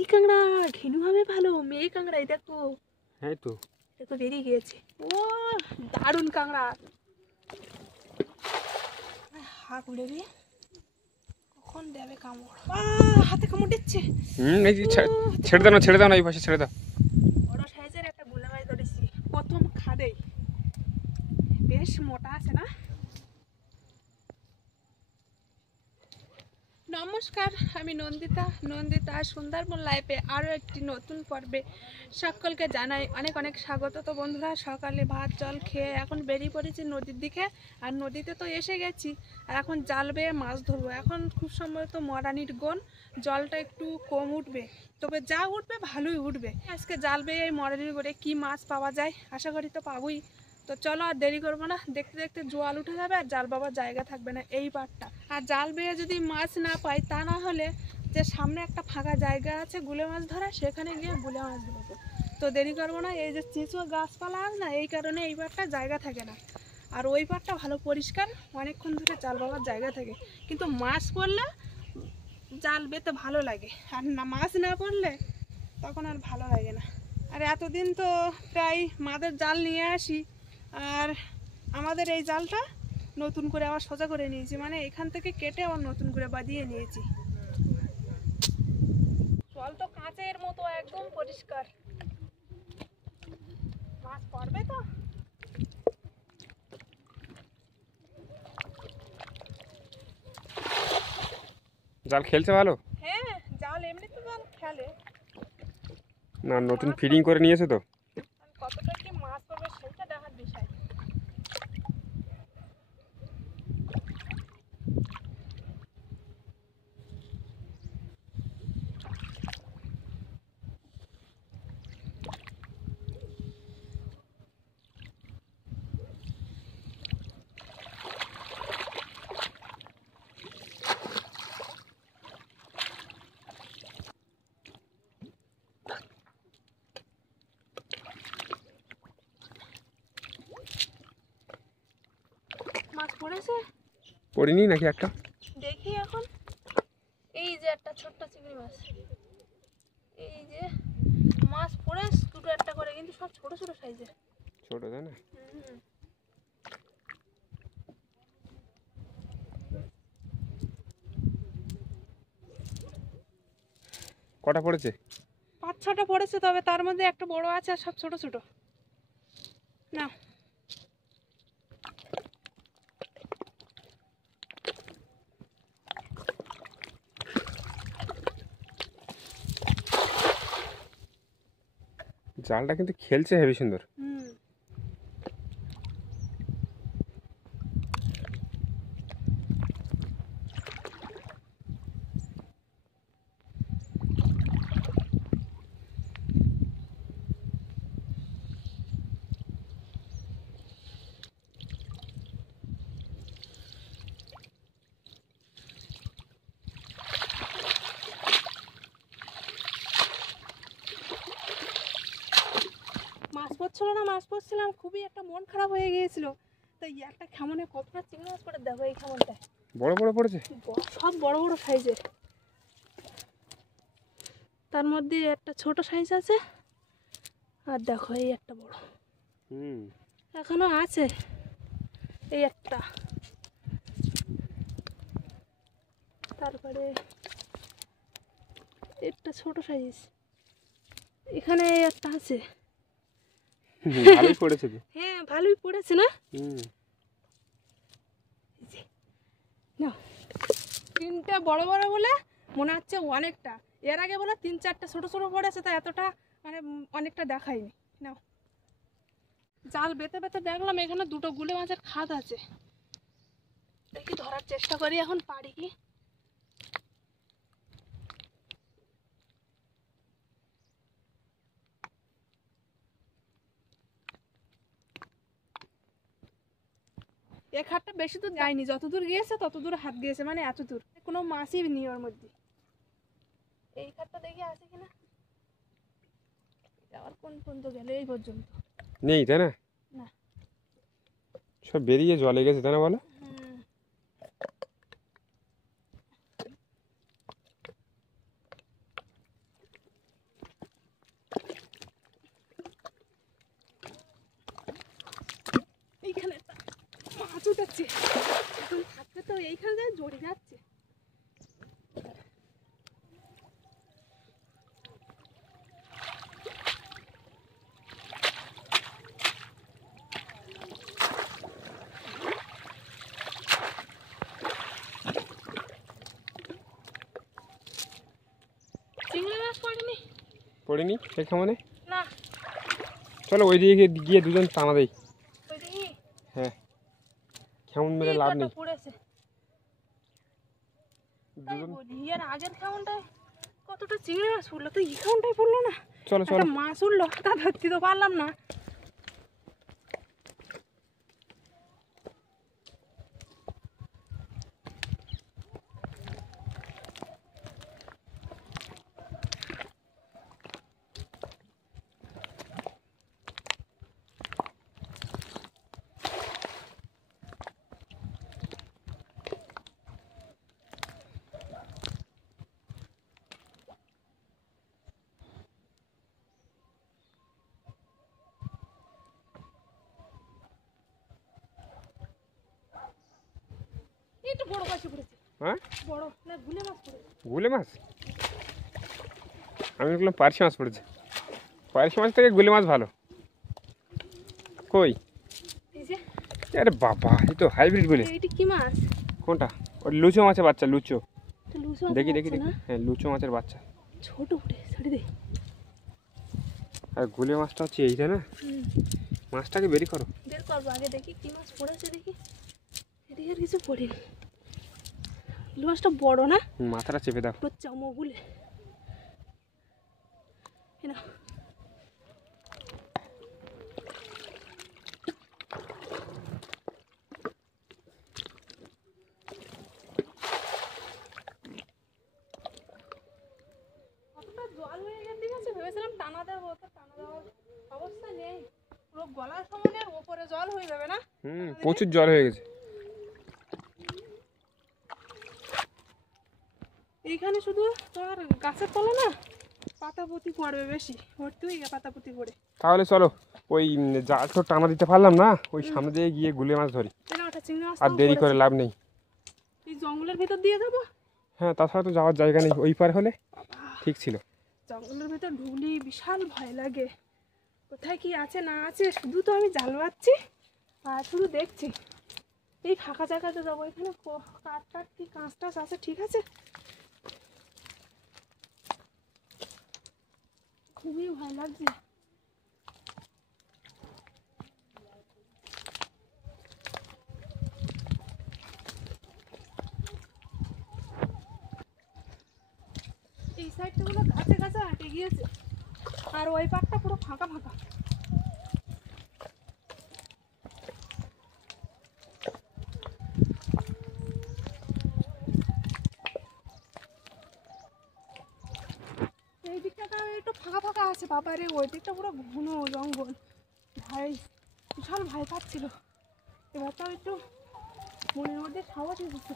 সত্যি কাঁকড়া ঘেনু হবে ভালো, মেয়ে কাঁকড়া, এই দেখো। হ্যাঁ তো দেখো বেরিয়ে গিয়েছে। ও দারুণ কাঁকড়া। হাঁক উড়ে দিয়ে কখন দেবে কামড়। হাতে কামড় দিচ্ছে। এই ছেড়ে দাও না, ছেড়ে দাও না, এই পাশে ছেড়ে দাও। বড় সাইজের একটা গুলে মাছ ধরেছি প্রথম খাদেই, বেশ মোটা আছে না। নমস্কার, আমি নন্দিতা সুন্দরবন লাইফে আরও একটি নতুন পর্বে সকলকে জানাই অনেক অনেক স্বাগত। তো বন্ধুরা, সকালে ভাত জল খেয়ে এখন বেরিয়ে পড়েছি নদীর দিকে। আর নদীতে তো এসে গেছি, আর এখন জাল বেয়ে মাছ ধরবো। এখন খুব সম্ভবত মরানির গোন, জলটা একটু কম উঠবে, তবে যা উঠবে ভালোই উঠবে। আজকে জাল বেয়ে এই মরানির গোড়ে কী মাছ পাওয়া যায়, আশা করি তো পাবোই। তো চলো আর দেরি করবো না, দেখতে দেখতে জোয়াল উঠে যাবে আর জাল বাবার জায়গা থাকবে না এই পাটটা। আর জাল বেয়ে যদি মাছ না পাই, তা না হলে যে সামনে একটা ফাঁকা জায়গা আছে গুলে মাছ ধরা, সেখানে গিয়ে গুলে মাছ ধরবো। তো দেরি করবো না, এই যে চিঁচো গাছপালা আছে না, এই কারণে এই পাটটা জায়গা থাকে না। আর ওই পাটটা ভালো পরিষ্কার, অনেকক্ষণ ধরে জাল বাবার জায়গা থাকে। কিন্তু মাছ পড়লে জাল বেতে ভালো লাগে, আর না মাছ না পড়লে তখন আর ভালো লাগে না। আর এতদিন তো প্রায় মাদের জাল নিয়ে আসি, আর আমাদের এই জালটা নতুন করে আবার সোজা করে নিয়েছি, মানে এখান থেকে কেটে আবার নতুন করে বাঁধিয়ে নিয়েছি। জল তো কাঁচের মতো একদম পরিষ্কার। মাছ পড়বে তো। জাল খেলছে ভালো? হ্যাঁ, জাল এমনি তো জাল খেলে না, নতুন ফিডিং করে নিয়েছে তো। কতটা কি মাছ পড়বে সেটা দেখার বিষয়। মাছ পড়েছে? পড়িনি নাকি একটা? দেখি এখন। এই যে একটা ছোট্ট চিংড়ি মাছ, এই যে মাছ পড়ে দুটো একটা করে, কিন্তু সব ছোট ছোট সাইজের। ছোট তাই না? কটা পড়েছে? 5-6টা পড়েছে, তবে তার মধ্যে একটা বড় আছে আর সব ছোট ছোট। না, জালটা কিন্তু খেলছে হেবি সুন্দর। মাছ পড়ছিল না, মাছ পড়ছিলাম, খুবই একটা মন খারাপ হয়ে গিয়েছিল। তো একটা খেমনে কতটা চিংড়ি মাছ পড়ে, দেখো এই খেমনটা বড় বড় পড়েছে, সব বড় বড় সাইজের। তার মধ্যে একটা ছোট সাইজ আছে, আর দেখো এই একটা বড় এখনো আছে, এই একটা। তারপরে একটা ছোট সাইজ, এখানে একটা আছে। ভালোই পড়েছে তো। হ্যাঁ, ভালোই পড়েছে না। না, তিনটে বড় বড় বলে মনে হচ্ছে অনেকটা, এর আগে বলে 3-4টা ছোট ছোট পড়েছে, তা এতটা মানে অনেকটা দেখায়নি। না, জাল বেতে বেতে দেখলাম এখানে দুটো গুলে মাছের খাদ আছে, দেখি ধরার চেষ্টা করি এখন পারি কি। এই খাটটা বেশি দূর যায়নি, যত দূর গিয়েছে তত দূর হাত গিয়েছে, মানে এত দূর কোনো মাছই নেই ওর মধ্যে। এই খাটটা দেখি আছে কিনা, আবার কোন পর্যন্ত গেল, এই পর্যন্ত নেই তাই না? না, সব বেরিয়ে জলে গেছে তাই না বলো? যাচ্ছে, এখন থাকতে তো এইখানে যায় জড়ি যাচ্ছে। চিংড়ি মাছ পড়েনি? পড়েনি এই খামনে? না। চলো ওই দিকে গিয়ে দুজন টানা দেই। ওই দেখি। হ্যাঁ, কেমন মেরে লাভ নেই। পড়েছে। তাই দুজন বলি এর আগের খামনটায় কতটা চিংড়ি মাছ পড়লো, তো এই খামনটায় পড়লো না। চলো চলো। একটা মাছ উঠলো, তা ধরতে তো পারলাম না। একটু বড় মাছ পড়েছে। হ্যাঁ, বড় না গুলে মাছ পড়েছে। গুলে মাছ? আমি বললাম পার্শে মাছ পড়েছে। পার্শে মাছ থেকে গুলে মাছ ভালো। কই? এই যে আরে বাবা, এই তো হাইব্রিড গুলে। এইটা কি মাছ? কোনটা? ওই লুচো মাছের বাচ্চা, লুচো। তো লুচো দেখি দেখি দেখি, হ্যাঁ লুচো মাছের বাচ্চা। ছোট উঠে ছাড়ি দে। আর গুলে মাছটা হচ্ছে এইটা না? মাছটাকে বেরি করো। বের করবো আগে, দেখি কি মাছ পড়েছে দেখি। এদিকে আর কিছু পড়েনি। ইলিশ মাছটা বড় না? মাথাটা চেপে দাও। পুরো চামগুলে। না জল হয়ে গেছে, ঠিক আছে ভেবেছিলাম টানা দেবো, তো টানা দেওয়ার অবস্থা নেই। পুরো গলার সমানে আর ওপরে জল হয়ে যাবে না? প্রচুর জল হয়ে গেছে। এইখানে শুধু তোমার গাছের তলা না পাতাপতি পড়বে বেশি, ভর্তি হয়ে গেছে পাতাপতি পড়ে। তাহলে চলো ওই জাল তো টানা দিতে পারলাম না, ওই সামনে দিয়ে গিয়ে গুলে মাছ ধরি। ওটা চিংড়ি মাছ আর দেরি করে লাভ নেই। এই জঙ্গলের ভিতর দিয়ে যাবো। হ্যাঁ, তাছাড়া তো যাওয়ার জায়গা নেই, ওই পার হলে ঠিক ছিল। জঙ্গলের ভিতর ঢুলি বিশাল ভয় লাগে, কোথায় কি আছে না আছে। শুধু তো আমি জাল পাচ্ছি আর শুধু দেখছি। এই ফাঁকা জায়গাতে যাবো, এখানে কাঠ টাঠ কি কাঁচ টাচ আছে, ঠিক আছে। খুবই ভয় লাগছে। এই সাইডটা গুলো গাছে গাছে আটে গিয়েছে, আর ওই পাটটা পুরো ফাঁকা ফাঁকা। এই দিকটা একটু ফাঁকা ফাঁকা আছে বাবারে, ওই দিকটা পুরো ঘন জঙ্গল। ভাই বিশাল ভয় পাচ্ছিল। এবার তো একটু মনের মধ্যে সাহস এসেছে।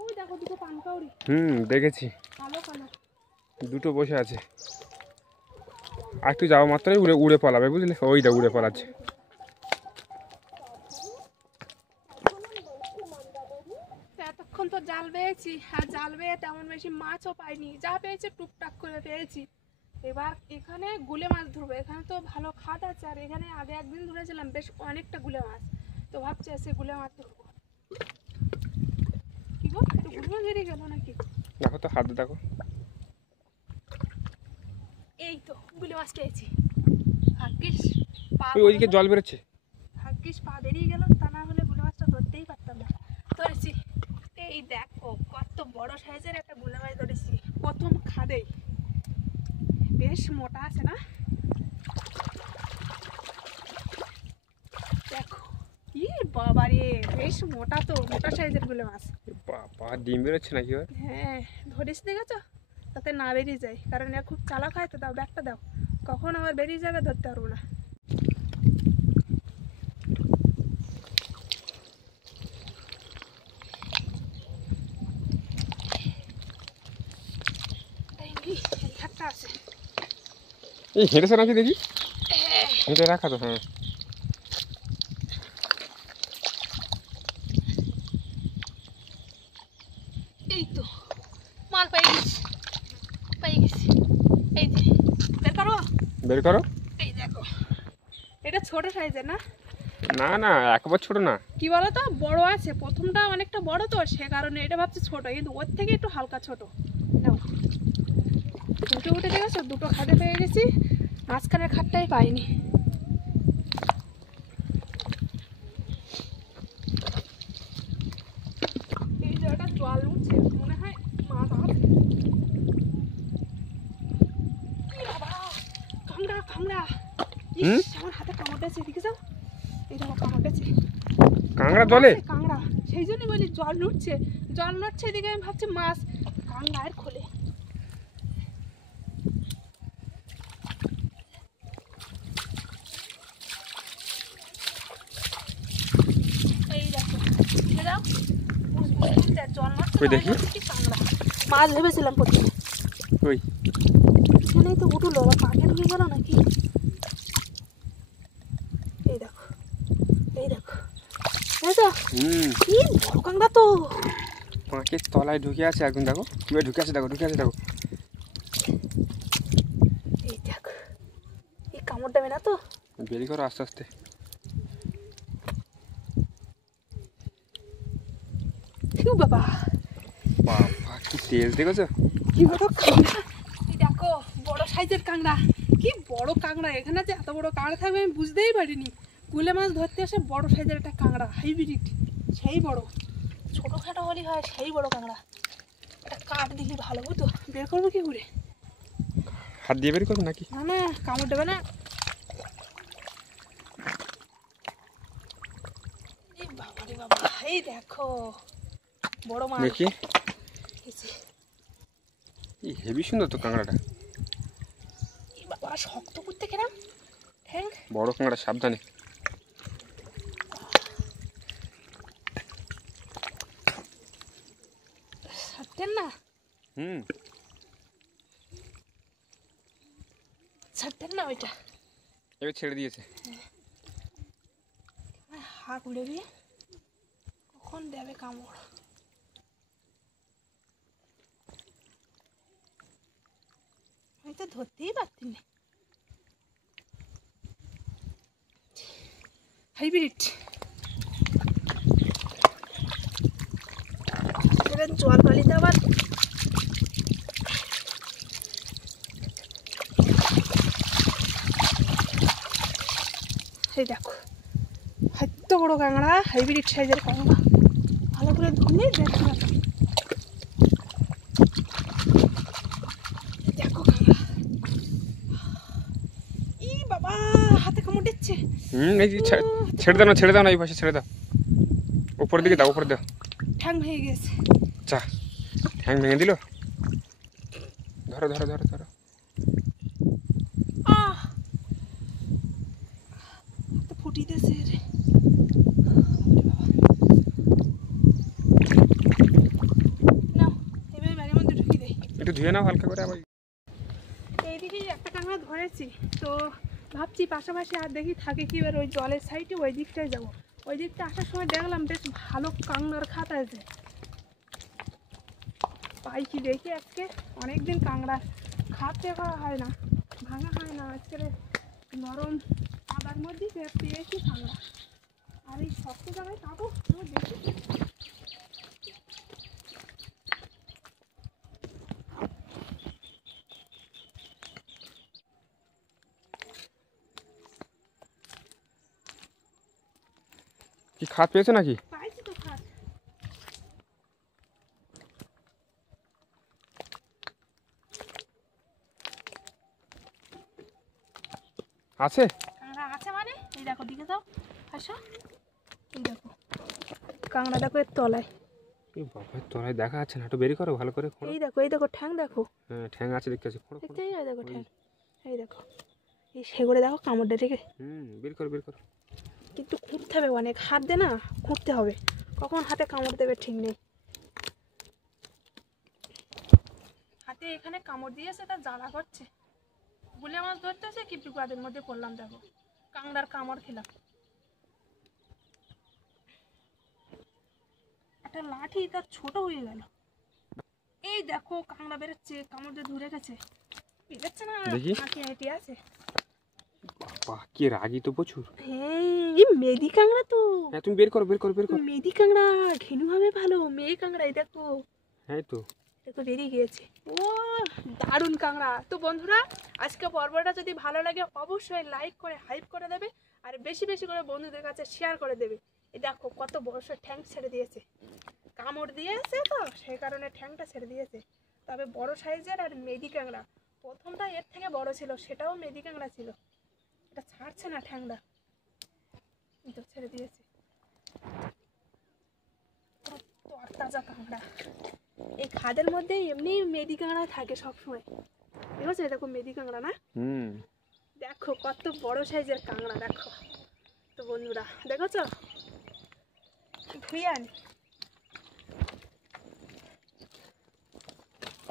ওই দেখো দুটো পানকাউড়ি, দেখেছি, কালো কালো। দুটো বসে আছে। আর একটু যাওয়া মাত্রই উড়ে উড়ে পালাবে, বুঝলে? ওইটা উড়ে পালাচ্ছে। এতক্ষণ তো জাল পেয়েছি, আর জাল পেয়ে তেমন বেশি মাছও পাইনি, যা পেয়েছি টুকটাক করে পেয়েছি। এবার এখানে গুলে মাছ ধরবো, এখানে তো ভালো খাদ আছে, আর এখানে আগে একদিন ধরেছিলাম বেশ অনেকটা গুলে মাছ, তো ভাবছি এসে গুলে মাছ ধরবো। কি গো, তো গুলে মাছ বেরিয়ে গেল নাকি? দেখো তো, হাত দেখো। এই তো গুলে মাছ পেয়েছি। ভাগ্যিস পা ওইদিকে জল বেরোচ্ছে। ভাগ্যিস পা বেরিয়ে গেল, তা না হলে গুলে মাছটা ধরতেই পারতাম না। ধরেছি, এই দেখো কত বড় সাইজের একটা গুলে মাছ ধরেছি, প্রথম খাদেই। বেশ মোটা আছে না? দেখো কি বাবা রে, বেশ মোটা, তো মোটা সাইজের গুলে মাছ। বাবা, ডিম বেরোচ্ছে নাকি? হ্যাঁ ধরিস, দেখেছো? তাতে না বেরিয়ে যায়, কারণ এ খুব চালাক হয়। তো দাও ব্যাগটা দাও, কখন আবার বেরিয়ে যাবে ধরতে পারবো না। এই হেঁটেছে নাকি দেখি, হেঁটে রাখা তো। হ্যাঁ এই তো মাল পাই গেছি, পাই গেছি। এই যে বের করো, বের করো। এই দেখো, এটা ছোট সাইজের না? না না, একবার ছোট না। কি বলো তো, বড় আছে, প্রথমটা অনেকটা বড় তো, সে কারণে এটা ভাবছি ছোট, কিন্তু ওর থেকে একটু হালকা ছোট। নাও, উঠে উঠে দেখেছো, দুটো খাদে পেয়ে গেছি, মাঝখানের খাটটাই পাইনি। এই জায়গাটা জল উঠছে, মনে হয় মাছ আছে। এই বাবা, কাঁকড়া কাঁকড়া! ইস, আমার হাতে কামড়েছে, দেখেছো? এই দেখো কামড়েছে। কাঁকড়া জলে? কাঁকড়া, সেই জন্যই বলি জল নড়ছে, জল নড়ছে, এদিকে আমি ভাবছি মাছ, কাঁকড়া আর খোলে। এই দেখো, দেখে দাও, জল নড়ছে, কই দেখি। কি কাঁকড়া! মাছ ভেবেছিলাম প্রথমে, ওই এখানেই তো উঠলো, আবার পাকে ঢুকে গেল নাকি? এই দেখো, এই দেখো, দেখো কি বড় কাঁকড়া তো! পাঁকের তলায় ঢুকে আছে একদম, দেখো কীভাবে ঢুকে আছে, দেখো ঢুকে আছে, দেখো। এই দেখো, এই কামড় দেবে না তো? বেরি করো আস্তে আস্তে। বাবা বাবা কি তেজ দেখেছো? কি বড় কাঁকড়া! এই দেখো বড় সাইজের কাঁকড়া, কি বড় কাঁকড়া! এখানে যে এত বড় কাঁকড়া থাকবে আমি বুঝতেই পারিনি। কুলে মাছ ধরতে আসে বড় সাইজের একটা কাঁকড়া, হাইব্রিড, সেই বড়। ছোটোখাটো হলেই হয়, সেই বড় কাঁকড়া। একটা কাঠ দিলি ভালো, বুঝতো? বের করবো কি করে? হাত দিয়ে বের করবো নাকি? না না, কামড় দেবে না। এই বাবা রে বাবা, এই দেখো বড় মাছ দেখি। এসে। এই হেভি সুন্দর তো কাঁকড়াটা। এই বাবা, শক্ত করতে কেরাম ঠ্যাং। বড় কাঁকড়া, সাবধানে। ছাড়তেন না, ছাড়তেন না ওইটা। এবার ছেড়ে দিয়েছে। হাত উড়ে দিয়ে কখন দেবে কামড়। আমি তো ধরতেই পারতি না। হাইব্রিড, এবার জল পালিতে আবার এই দেখো, এত বড় কাঁকড়া, হাইব্রিড সাইজের কাঁকড়া, ভালো করে ধরলে দেখতে পাবে। দেখো কাঁকড়া, ই বাবা, হাতে কামড় দিচ্ছে। এই যে ছেড়ে দাও না, ছেড়ে দাও না, এই পাশে ছেড়ে দাও, উপরের দিকে দাও, উপরে দাও। ঠ্যাং ভেঙে গেছে। চা, ঠ্যাং ভেঙে দিল। ধরো ধরো ধরো ধরো। তো ফুটি দিয়েছে রে। নাও, এবার বাড়ির মধ্যে ঢুকিয়ে দেয়। একটু ধুয়ে নাও হালকা করে আবার। এইদিকে একটা কাঁকড়া ধরেছি, তো ভাবছি পাশাপাশি আর দেখি থাকে কি, এবার ওই জলের সাইডে ওই দিকটায় যাবো। ওই দিকটা আসার সময় দেখলাম বেশ ভালো কাঁকড়ার খাত আছে, পাই কি দেখি। আজকে অনেকদিন কাঁকড়া খাত দেখা হয় না, ভাঙা হয় না, আজকে নরম আদার মধ্যে পেয়েছি কাঁকড়া। আর এই শক্ত জায়গায় পাবো দেখি। কি খাত পেয়েছো নাকি? পাইছি তো খাত। আছে কাঁকড়া আছে মানে, এই দেখো দিকে যাও, আসো, এই দেখো কাঁকড়া, দেখো এর তলায়। এই বাবা, তলায় দেখা যাচ্ছে না, একটু বেরি করো ভালো করে। এই দেখো ঠ্যাং দেখো। হ্যাঁ ঠ্যাং আছে, দেখতে আছে। দেখতেই হয়, দেখো ঠ্যাং, এই দেখো, এই সেগড়ে দেখো কামড়টা থেকে। বের করো বের করো। কিন্তু খুঁড়তে হবে অনেক, হাত দে না, খুঁড়তে হবে, কখন হাতে কামড় দেবে ঠিক নেই। হাতে এখানে কামড় দিয়েছে, তা জ্বালা করছে। গুলে মাছ ধরতেছে কি বিপদের মধ্যে পড়লাম, দেখো কাঁকড়ার কামড় খেলাম। একটা লাঠি তার ছোট হয়ে গেল। এই দেখো কাঁকড়া বেরোচ্ছে, কামড় দিয়ে ধরে গেছে, বেরোচ্ছে না, দেখি। হাঁটি হাঁটি আছে। বাহ, কি রাগি তো প্রচুর। এই মেদি কাঁকড়া তো। হ্যাঁ, তুমি বের করো বের করো বের করো। মেদি কাঁকড়া ঘেনু হবে ভালো, মেয়ে কাঁকড়া, এই দেখো হ্যাঁ তো। দেখো বেরিয়ে গিয়েছে। ও দারুণ কাঁকড়া। তো বন্ধুরা, আজকে পর্বটা যদি ভালো লাগে অবশ্যই লাইক করে হাইপ করে দেবে, আর বেশি বেশি করে বন্ধুদের কাছে শেয়ার করে দেবে। এই দেখো কত বড় সড় ঠ্যাং ছেড়ে দিয়েছে, কামড় দিয়েছে তো সেই কারণে ঠ্যাংটা ছেড়ে দিয়েছে। তবে বড় সাইজের আর মেদি কাঁকড়া, প্রথমটা এর থেকে বড় ছিল, সেটাও মেদি কাঁকড়া ছিল, এটা ছাড়ছে না ঠ্যাংটা, তো ছেড়ে দিয়েছে। তরতাজা কাঁকড়া, এই খাদের মধ্যে এমনি মেদি কাঁকড়া থাকে সবসময়। দেখো দেখো মেদি কাঁকড়া না, দেখো কত বড় সাইজের কাঁকড়া দেখো। তো বন্ধুরা দেখেছো, ধুয়ে আনি।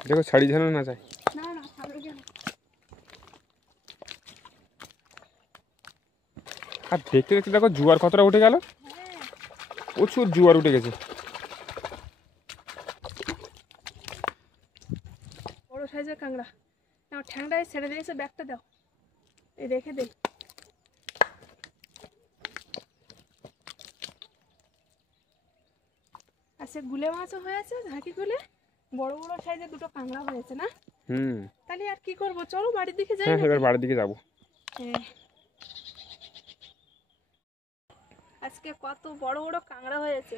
দেখো ছাড়ি যেন না যায়। না না ছাড়বে কেন। আর দেখতে দেখতে দেখো জোয়ার কতটা উঠে গেল, হ্যাঁ প্রচুর জোয়ার উঠে গেছে। বড় সাইজের কাঁকড়া। নাও ঠ্যাংটায় ছেড়ে দিয়েছে, ব্যাগটা দাও, এই রেখে দেই। আচ্ছা গুলে মাছও হয়েছে, ঝাঁকি গুলে বড় বড় সাইজের দুটো কাঁকড়া হয়েছে না। তাহলে আর কি করবো, চলো বাড়ির দিকে যাই। হ্যাঁ, এবার বাড়ির দিকে যাবো। হ্যাঁ, আজকে কত বড় বড় কাঁকড়া হয়েছে।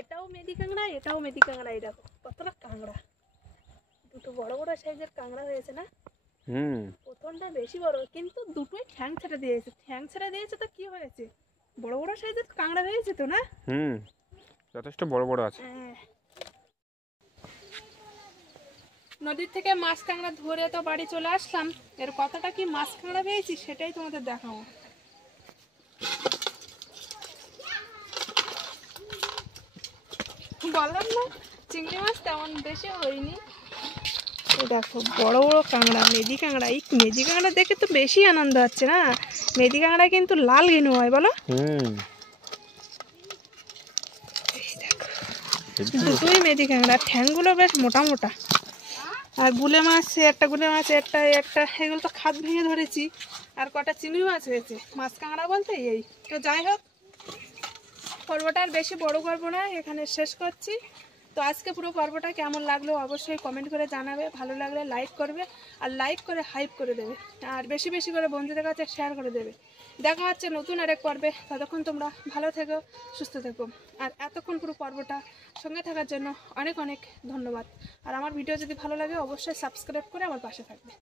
এটাও মেদি কাঁকড়া, এটাও মেদি কাঁকড়া, এই দেখো কতটা কাঁকড়া, দুটো বড় বড় সাইজের কাঁকড়া হয়েছে না। প্রথমটা বেশি বড়, কিন্তু দুটোই ঠ্যাং ছেড়ে দিয়েছে। ঠ্যাং ছেড়ে দিয়েছে তো কি হয়েছে, বড় বড় সাইজের কাঁকড়া হয়েছে তো না। যথেষ্ট বড় বড় আছে। নদীর থেকে মাছ কাঁকড়া ধরে তো বাড়ি চলে আসলাম, এর কতটা কি মাছ কাঁকড়া পেয়েছি সেটাই তোমাদের দেখাবো। বললাম না চিংড়ি মাছ তেমন বেশি হয়নি। দেখো বড় বড় কাঁকড়া, মেদি কাঁকড়া। এই মেদি কাঁকড়া দেখে তো বেশি আনন্দ হচ্ছে না, মেদি কাঁকড়া কিন্তু লাল ঘেনু হয় বলো। দুটোই মেদি কাঁকড়া, ঠ্যাংগুলো বেশ মোটা মোটা। আর গুলে মাছ, একটা গুলে মাছ, একটা একটা, এগুলো তো খাদ ভেঙে ধরেছি। আর কটা চিংড়ি মাছ হয়েছে, মাছ কাঁকড়া বলতে এই। তো যাই হোক, পর্বটা আর বেশি বড় করবো না, এখানে শেষ করছি। তো আজকে পুরো পর্বটা কেমন লাগলো অবশ্যই কমেন্ট করে জানাবে, ভালো লাগলে লাইক করবে, আর লাইক করে হাইপ করে দেবে, আর বেশি বেশি করে বন্ধুদের কাছে শেয়ার করে দেবে। দেখা হচ্ছে নতুন আরেক পর্বে, ততক্ষণ তোমরা ভালো থেকো, সুস্থ থেকো। আর এতক্ষণ পুরো পর্বটা সঙ্গে থাকার জন্য অনেক অনেক ধন্যবাদ। আর আমার ভিডিও যদি ভালো লাগে অবশ্যই সাবস্ক্রাইব করে আমার পাশে থাকবে।